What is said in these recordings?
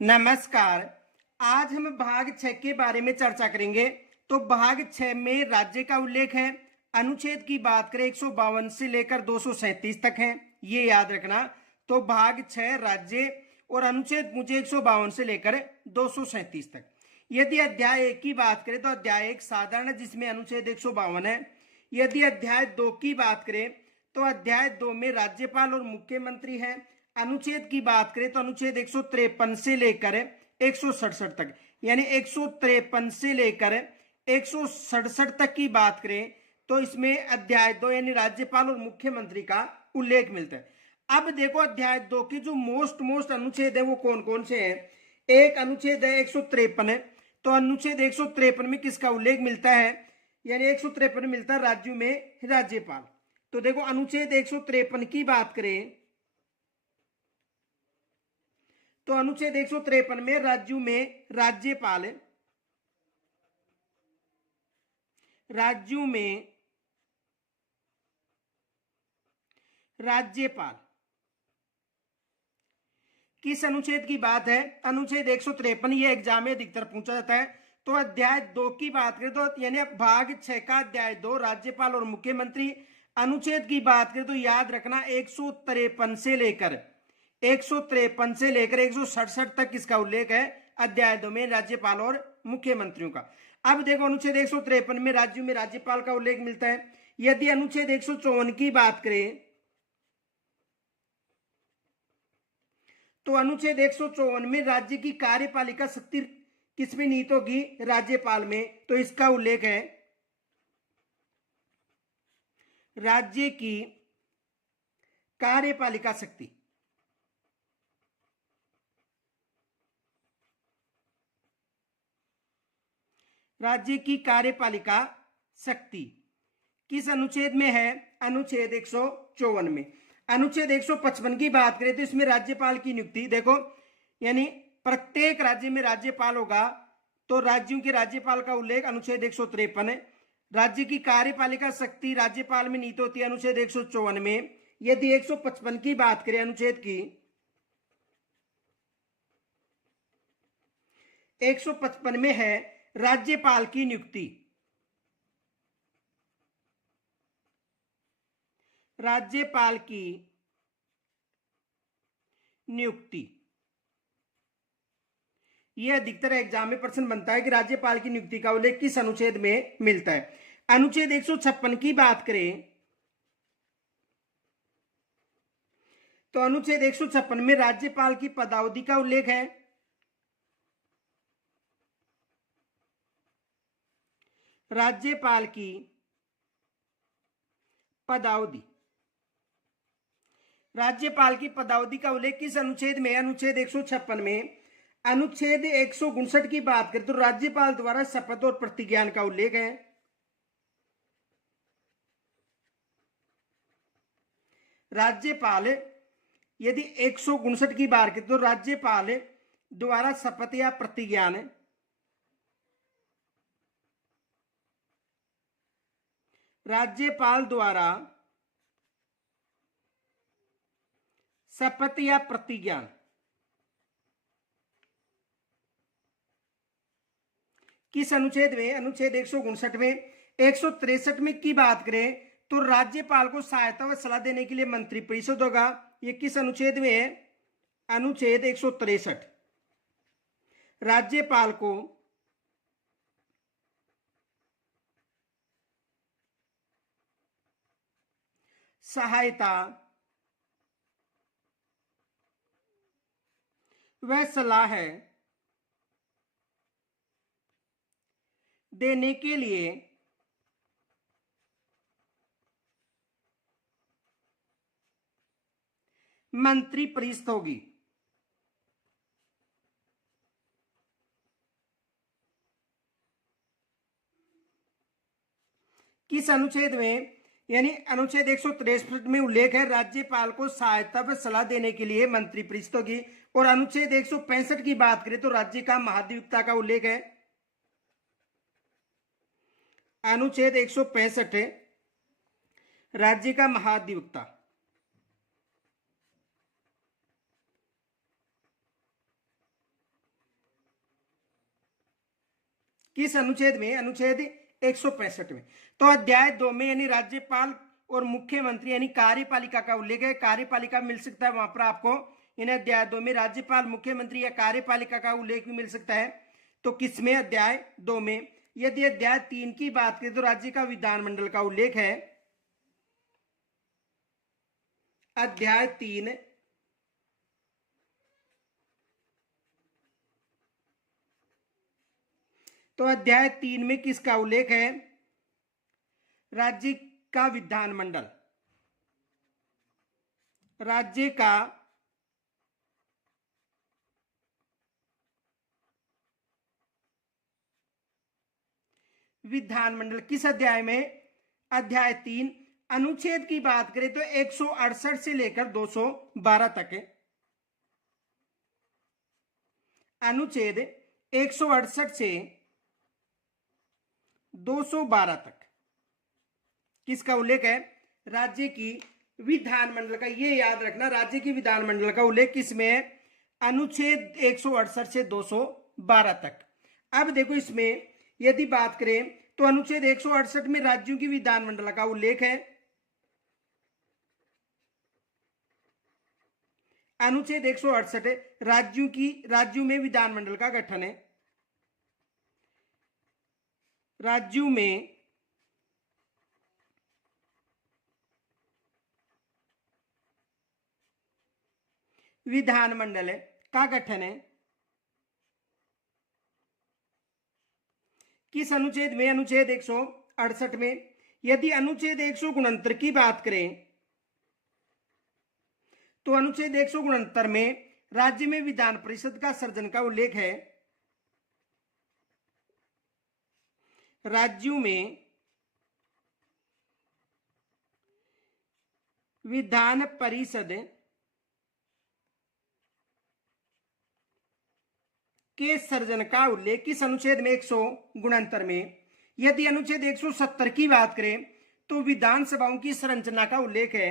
नमस्कार। आज हम भाग 6 के बारे में चर्चा करेंगे। तो भाग 6 में राज्य का उल्लेख है। अनुच्छेद की बात करें 152 से लेकर 237 तक है, ये याद रखना। तो भाग 6 राज्य और अनुच्छेद मुझे 152 से लेकर 237 तक। यदि अध्याय 1 की बात करें तो अध्याय 1 साधारण है, जिसमें अनुच्छेद 152 है। यदि अध्याय 2 की बात करें तो अध्याय 2 में राज्यपाल और मुख्यमंत्री है। अनुच्छेद की बात करें तो अनुच्छेद 153 से लेकर 167 तक, यानी 153 से लेकर 167 तक की बात करें तो इसमें अध्याय 2 यानी राज्यपाल और मुख्यमंत्री का उल्लेख मिलता है। अब देखो अध्याय 2 के जो मोस्ट अनुच्छेद है वो कौन कौन से हैं। एक अनुच्छेद है 153 है। तो अनुच्छेद 153 में किसका उल्लेख मिलता है, यानी 153 मिलता है राज्यों में राज्यपाल। तो देखो अनुच्छेद 153 की बात करें तो अनुच्छेद 153 में राज्यों में राज्यपाल, राज्यों में राज्यपाल किस अनुच्छेद की बात है, अनुच्छेद 153। ये एग्जाम में अधिकतर पूछा जाता है। तो अध्याय 2 की बात करें तो यानी भाग 6 का अध्याय 2 राज्यपाल और मुख्यमंत्री। अनुच्छेद की बात करें तो याद रखना 153 से लेकर 167 तक इसका उल्लेख है अध्याय 2 में राज्यपाल और मुख्यमंत्रियों का। अब देखो अनुच्छेद 153 में राज्यों में राज्यपाल का उल्लेख मिलता है। यदि अनुच्छेद 154 की बात करें तो अनुच्छेद 154 में राज्य की कार्यपालिका शक्ति किसमें निहित होगी, राज्यपाल में। तो इसका उल्लेख है राज्य की कार्यपालिका शक्ति, राज्य की कार्यपालिका शक्ति किस अनुच्छेद में है, अनुच्छेद 154 में। अनुच्छेद 155 की बात करें तो इसमें राज्यपाल की नियुक्ति देखो, यानी प्रत्येक राज्य में राज्यपाल होगा। तो राज्यों के राज्यपाल का उल्लेख अनुच्छेद 153 है। राज्य की कार्यपालिका शक्ति राज्यपाल में निहित होती है अनुच्छेद 154 में। यदि 155 की बात करें अनुच्छेद की 155 में है राज्यपाल की नियुक्ति, राज्यपाल की नियुक्ति। यह अधिकतर एग्जाम में प्रश्न बनता है कि राज्यपाल की नियुक्ति का उल्लेख किस अनुच्छेद में मिलता है। अनुच्छेद 156 की बात करें तो अनुच्छेद 156 में राज्यपाल की पदावधि का उल्लेख है। राज्यपाल की पदावधि, राज्यपाल की पदावधि का उल्लेख किस अनुच्छेद में, अनुच्छेद 156 में। अनुच्छेद 159 की बात करें तो राज्यपाल द्वारा शपथ और प्रतिज्ञान का उल्लेख है। राज्यपाल यदि 159 की बात करें तो राज्यपाल द्वारा शपथ या प्रतिज्ञान, राज्यपाल द्वारा शपथ या प्रतिज्ञान किस अनुच्छेद में, अनुच्छेद 159 में। 163 में की बात करें तो राज्यपाल को सहायता व सलाह देने के लिए मंत्री परिषद होगा। ये किस अनुच्छेद में है, अनुच्छेद 163। राज्यपाल को सहायता व सलाह देने के लिए मंत्री परिषद होगी। किस अनुच्छेद में, यानी अनुच्छेद 163 में उल्लेख है राज्यपाल को सहायता व सलाह देने के लिए मंत्री परिषद होगी। और अनुच्छेद 165 की बात करें तो राज्य का महाधिवक्ता का उल्लेख है। अनुच्छेद 165 राज्य का महाधिवक्ता। किस अनुच्छेद में? अनुच्छेद 165 में। तो अध्याय 2 में यानी राज्यपाल और मुख्यमंत्री यानी कार्यपालिका का उल्लेख है। कार्यपालिका मिल सकता है वहां पर आपको इन अध्याय 2 में, राज्यपाल, मुख्यमंत्री या कार्यपालिका का उल्लेख भी मिल सकता है। तो किसमें? अध्याय 2 में। यदि अध्याय 3 की बात करें तो राज्य का विधानमंडल का उल्लेख है। अध्याय 3 तो अध्याय 3 में किसका उल्लेख है? राज्य का विधानमंडल, राज्य का विधानमंडल। किस अध्याय में? अध्याय 3। अनुच्छेद की बात करें तो 168 से लेकर 212 तक है। अनुच्छेद 168 से 212 तक किसका उल्लेख है? राज्य की विधानमंडल का। ये याद रखना, राज्य की विधानमंडल का उल्लेख किसमें है? अनुच्छेद 168 से 212 तक। अब देखो इसमें यदि बात करें तो अनुच्छेद 168 में राज्यों की विधानमंडल का उल्लेख है। अनुच्छेद 168 राज्यों में विधानमंडल का गठन है। राज्यों में विधानमंडल का गठन है। किस अनुच्छेद में? अनुच्छेद 168 में। यदि अनुच्छेद 169 की बात करें तो अनुच्छेद 169 में राज्य में विधान परिषद का सृजन का उल्लेख है। राज्यों में विधान परिषद के सृजन का उल्लेख किस अनुच्छेद में? 169 में। यदि अनुच्छेद 170 की बात करें तो विधानसभाओं की संरचना का उल्लेख है।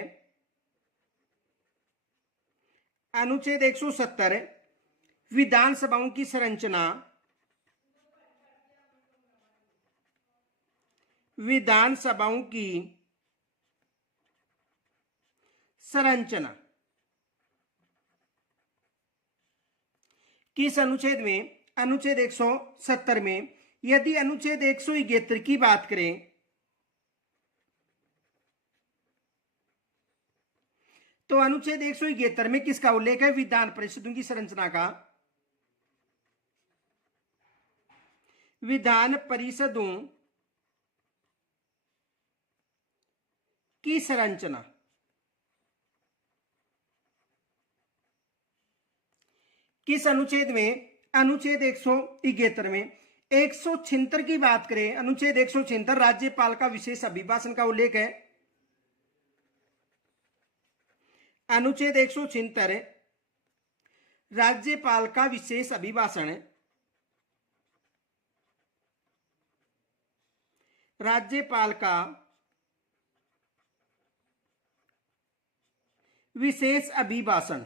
अनुच्छेद 170 विधानसभाओं की संरचना, विधानसभाओं की संरचना किस अनुच्छेद में? अनुच्छेद 170 में। यदि अनुच्छेद 171 की बात करें तो अनुच्छेद 171 में किसका उल्लेख है? विधान परिषदों की संरचना का। विधान परिषदों की संरचना किस अनुच्छेद में? अनुच्छेद 171 में। 176 की बात करें, अनुच्छेद 176 राज्यपाल का विशेष अभिभाषण का उल्लेख है। अनुच्छेद 176 राज्यपाल का विशेष अभिभाषण है। राज्यपाल का विशेष अभिभाषण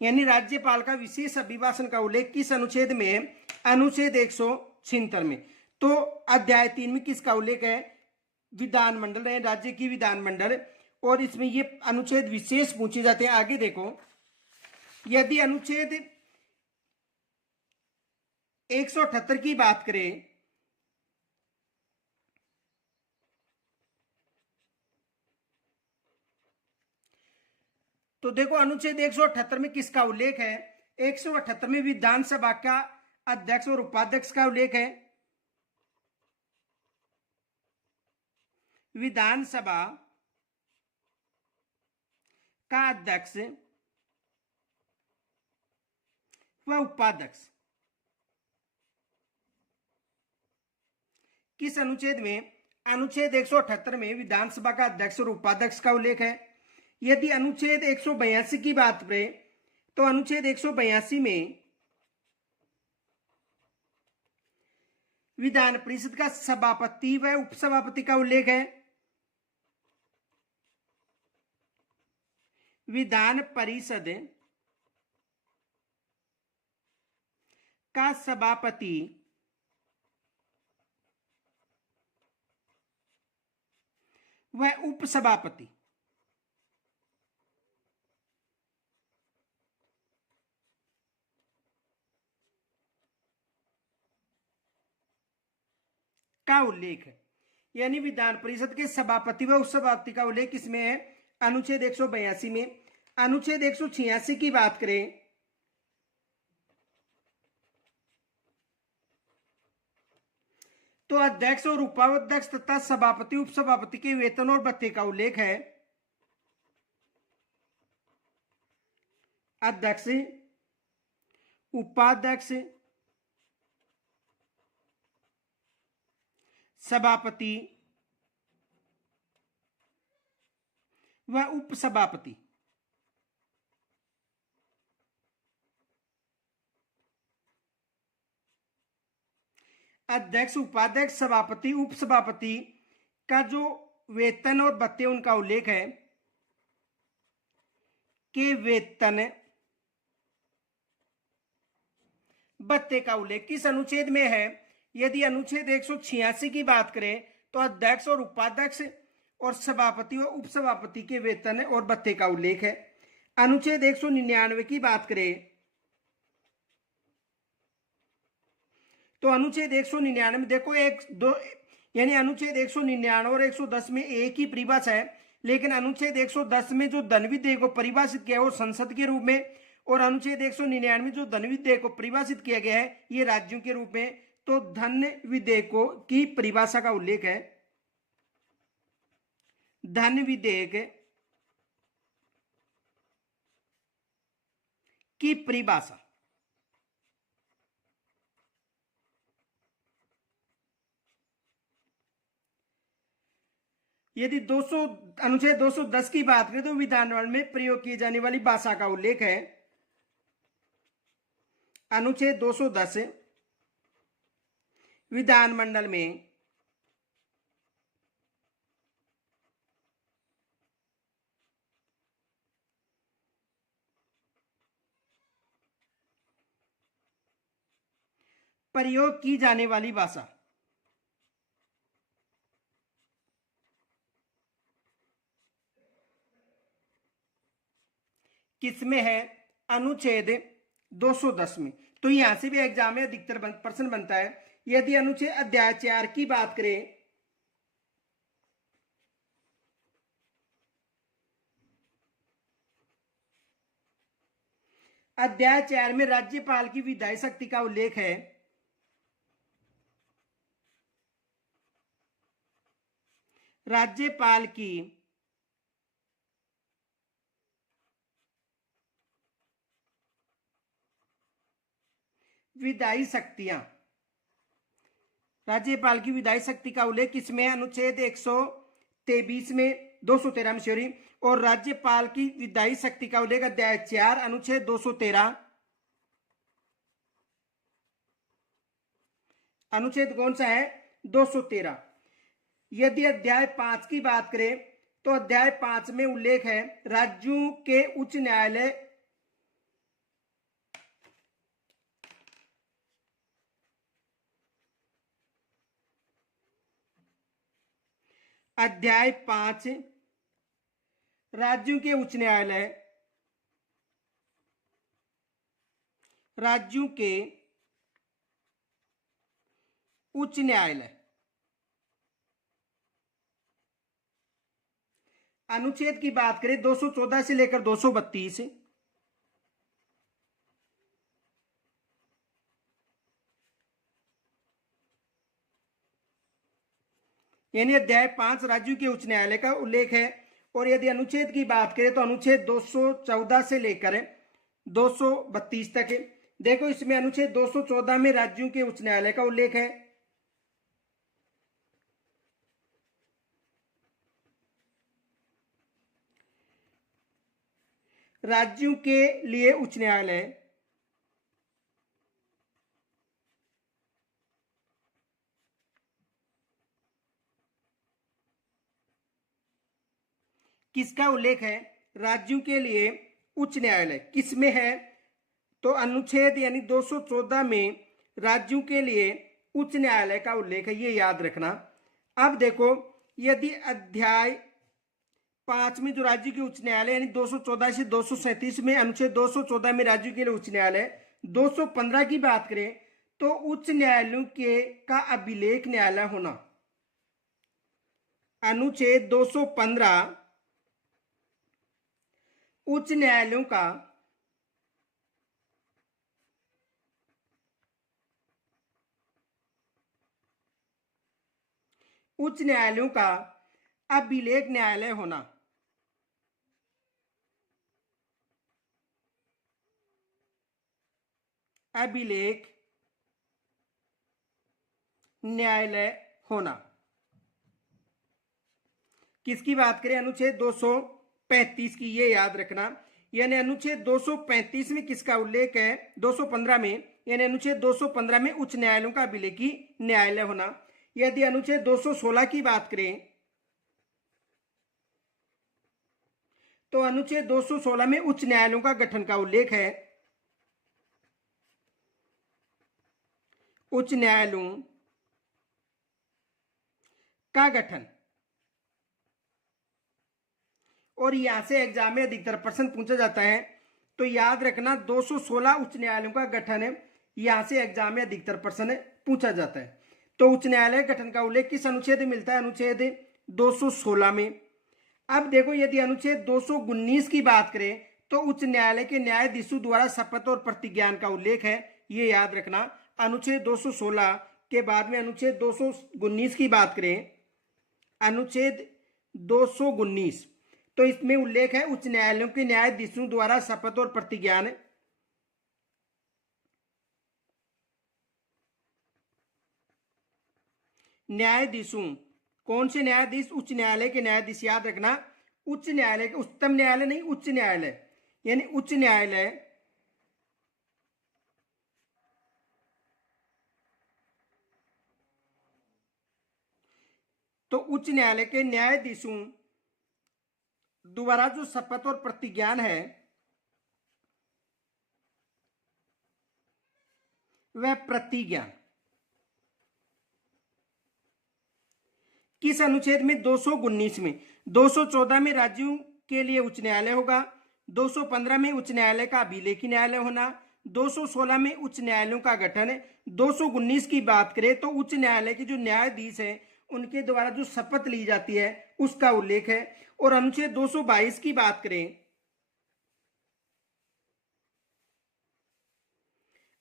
यानी राज्यपाल का विशेष अभिभाषण का उल्लेख किस अनुच्छेद में है? अनुच्छेद 176 में। तो अध्याय 3 में किसका उल्लेख है? विधानमंडल है, राज्य की विधानमंडल। और इसमें ये अनुच्छेद विशेष पूछे जाते हैं। आगे देखो, यदि अनुच्छेद 178 की बात करें तो देखो अनुच्छेद 178 में किसका उल्लेख है? 178 में विधानसभा का अध्यक्ष और उपाध्यक्ष का उल्लेख है। विधानसभा का अध्यक्ष व उपाध्यक्ष किस अनुच्छेद में? अनुच्छेद 178 में विधानसभा का अध्यक्ष और उपाध्यक्ष का उल्लेख है। यदि अनुच्छेद 182 की बात करें तो अनुच्छेद 182 में विधान परिषद का सभापति व उपसभापति का उल्लेख है। विधान परिषद का सभापति व उपसभापति का उल्लेख है। यानी विधान परिषद के सभापति व उपसभापति का उल्लेख किसमें है? अनुच्छेद 182 में। अनुच्छेद 186 की बात करें तो अध्यक्ष और उपाध्यक्ष तथा सभापति उपसभापति के वेतन और भत्ते का उल्लेख है। अध्यक्ष, उपाध्यक्ष, सभापति व उपसभापति अध्यक्ष, उपाध्यक्ष, सभापति, उपसभापति का जो वेतन और भत्ते उनका उल्लेख है के वेतन भत्ते का उल्लेख किस अनुच्छेद में है? यदि अनुच्छेद 186 की बात करें तो अध्यक्ष और उपाध्यक्ष और सभापति व उपसभापति के वेतन और भत्ते का उल्लेख है। अनुच्छेद 199 की बात करें तो अनुच्छेद 199 देखो एक दो यानी अनुच्छेद 199 और 110 में एक ही परिभाषा है, लेकिन अनुच्छेद 110 में जो धन विधेय को परिभाषित किया है वो संसद के रूप में, और अनुच्छेद 199 में जो धन विधेय को परिभाषित किया गया है ये राज्यों के रूप में। तो धन विधेयकों की परिभाषा का उल्लेख है। धन विधेयक की परिभाषा यदि अनुच्छेद 210 की बात करें तो विधानमंडल में प्रयोग की जाने वाली भाषा का उल्लेख है। अनुच्छेद 210 विधानमंडल में प्रयोग की जाने वाली भाषा किसमें है? अनुच्छेद 210 में। तो यहां से भी एग्जाम में अधिकतर प्रश्न बनता है। यदि अनुच्छेद अध्याय 4 की बात करें अध्याय 4 में राज्यपाल की विधायी शक्ति का उल्लेख है। राज्यपाल की विधायी शक्तियां, राज्यपाल की विधायी शक्ति का उल्लेख किसमें? अनुच्छेद 123 में 213 में सॉरी, और राज्यपाल की विधायी शक्ति का उल्लेख अध्याय 4 अनुच्छेद 213। अनुच्छेद कौन सा है? 213। यदि अध्याय 5 की बात करें तो अध्याय 5 में उल्लेख है राज्यों के उच्च न्यायालय अध्याय 5 राज्यों के उच्च न्यायालय, राज्यों के उच्च न्यायालय अनुच्छेद की बात करें 214 से लेकर 232, यानी अध्याय 5 राज्यों के उच्च न्यायालय का उल्लेख है। और यदि अनुच्छेद की बात करें तो अनुच्छेद 214 से लेकर 232 तक है। देखो इसमें अनुच्छेद 214 में राज्यों के उच्च न्यायालय का उल्लेख है। राज्यों के लिए उच्च न्यायालय किसका उल्लेख है? राज्यों के लिए उच्च न्यायालय किसमें है? तो अनुच्छेद यानी 214 में राज्यों के लिए उच्च न्यायालय का उल्लेख है, ये याद रखना। अब देखो, यदि अध्याय 5 में जो राज्य के उच्च न्यायालय यानी 214 से 237 में अनुच्छेद 214 में राज्यों के लिए उच्च न्यायालय, 215 की बात करें तो उच्च न्यायालयों के का अभिलेख न्यायालय होना। अनुच्छेद 215 उच्च न्यायालयों का अभिलेख न्यायालय होना। अभिलेख न्यायालय होना। किसकी बात करें? अनुच्छेद 235 की, ये याद रखना। यानी अनुच्छेद 235 में किसका उल्लेख है? 215 में, यानी अनुच्छेद 215 में उच्च न्यायालयों का अभिलेखी न्यायालय होना। यदि अनुच्छेद 216 की बात करें तो अनुच्छेद 216 में उच्च न्यायालयों का गठन का उल्लेख है। उच्च न्यायालयों का गठन, और यहां से एग्जाम में अधिकतर प्रश्न पूछा जाता है, तो याद रखना 216 उच्च न्यायालयों का गठन है, यहां से एग्जाम में अधिकतर प्रश्न पूछा जाता है। तो उच्च न्यायालय गठन का उल्लेख किस अनुच्छेद में मिलता है? अनुच्छेद 216 में। अब देखो, यदि अनुच्छेद 219 की बात करें तो उच्च न्यायालय के न्यायाधीशों द्वारा शपथ और प्रतिज्ञान का उल्लेख है, ये याद रखना। अनुच्छेद 216 के बाद में अनुच्छेद 219 की बात करें, अनुच्छेद 219, तो इसमें उल्लेख है उच्च न्यायालयों के न्यायाधीशों द्वारा शपथ और प्रतिज्ञान। न्यायाधीशों, कौन से न्यायाधीश? उच्च न्यायालय के न्यायाधीश, याद रखना। उच्च न्यायालय, उच्चतम न्यायालय नहीं, उच्च न्यायालय, यानी उच्च न्यायालय तो उच्च न्यायालय के न्यायाधीशों द्वारा जो शपथ और प्रतिज्ञान है वह प्रतिज्ञान किस अनुच्छेद में? 219 में। 214 में राज्यों के लिए उच्च न्यायालय होगा, 215 में उच्च न्यायालय का अभिलेखी न्यायालय होना, 216 में उच्च न्यायालयों का गठन है। 219 की बात करें तो उच्च न्यायालय के जो न्यायाधीश हैं उनके द्वारा जो शपथ ली जाती है उसका उल्लेख है। और अनुच्छेद 222 की बात करें,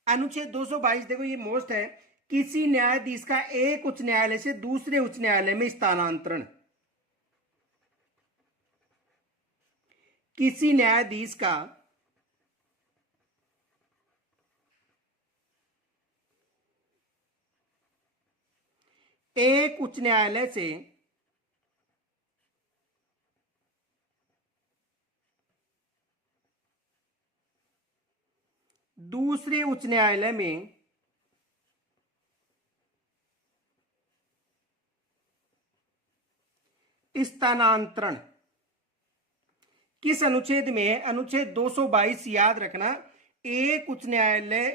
अनुच्छेद 222 देखो ये मोस्ट है, किसी न्यायाधीश का एक उच्च न्यायालय से दूसरे उच्च न्यायालय में स्थानांतरण। किसी न्यायाधीश का एक उच्च न्यायालय से दूसरे उच्च न्यायालय में स्थानांतरण किस अनुच्छेद में है? अनुच्छेद 222, याद रखना। एक उच्च न्यायालय,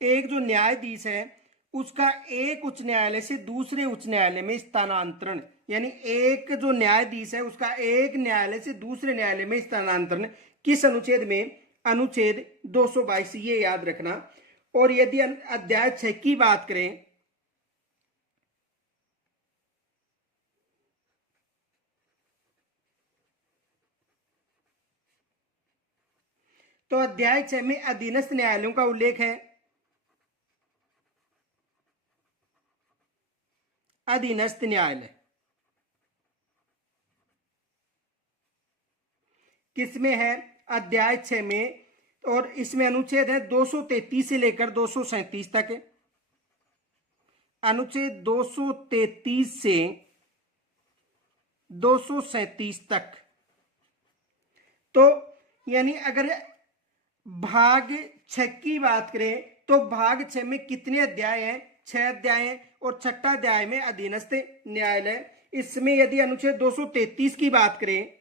एक जो न्यायाधीश है उसका एक उच्च न्यायालय से दूसरे उच्च न्यायालय में स्थानांतरण, यानी एक जो न्यायाधीश है उसका एक न्यायालय से दूसरे न्यायालय में स्थानांतरण किस अनुच्छेद में? अनुच्छेद 222, ये याद रखना। और यदि अध्याय 6 की बात करें तो अध्याय 6 में अधीनस्थ न्यायालयों का उल्लेख है। अधीनस्थ न्यायालय किसमें है? अध्याय 6 में, और इसमें अनुच्छेद है 233 से लेकर 237 तक। अनुच्छेद 233 से 237 तक। तो यानी अगर भाग 6 की बात करें तो भाग 6 में कितने अध्याय हैं? 6 अध्याय हैं, और छठा अध्याय में अधीनस्थ न्यायालय। इसमें यदि अनुच्छेद 233 की बात करें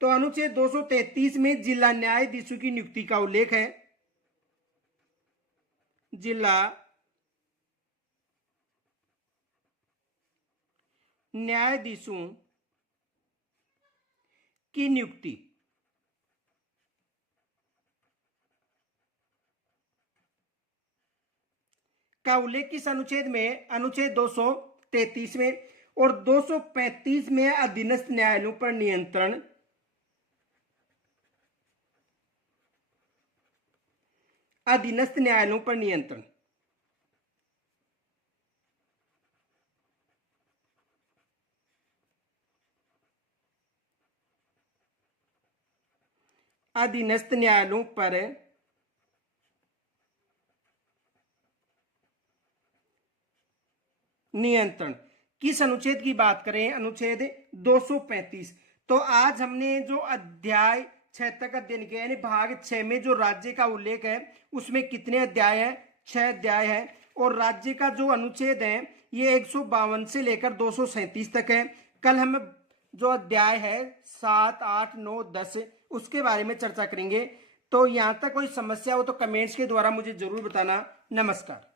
तो तो अनुच्छेद 233 में जिला न्यायाधीशों की नियुक्ति का उल्लेख है। जिला न्यायाधीशों की नियुक्ति का उल्लेख किस अनुच्छेद में? अनुच्छेद 233 में। और 235 में अधीनस्थ न्यायालयों पर नियंत्रण। अधीनस्थ न्यायालयों पर नियंत्रण। अधीनस्थ न्यायालयों पर नियंत्रण किस अनुच्छेद की बात करें? अनुच्छेद 235। तो आज हमने जो अध्याय 6 तक अध्ययन किया, यानी भाग 6 में जो राज्य का उल्लेख है उसमें कितने अध्याय है? 6 अध्याय है। और राज्य का जो अनुच्छेद है ये 152 से लेकर 237 तक है। कल हम जो अध्याय है 7, 8, 9, 10 उसके बारे में चर्चा करेंगे। तो यहां तक कोई समस्या हो तो कमेंट्स के द्वारा मुझे जरूर बताना। नमस्कार।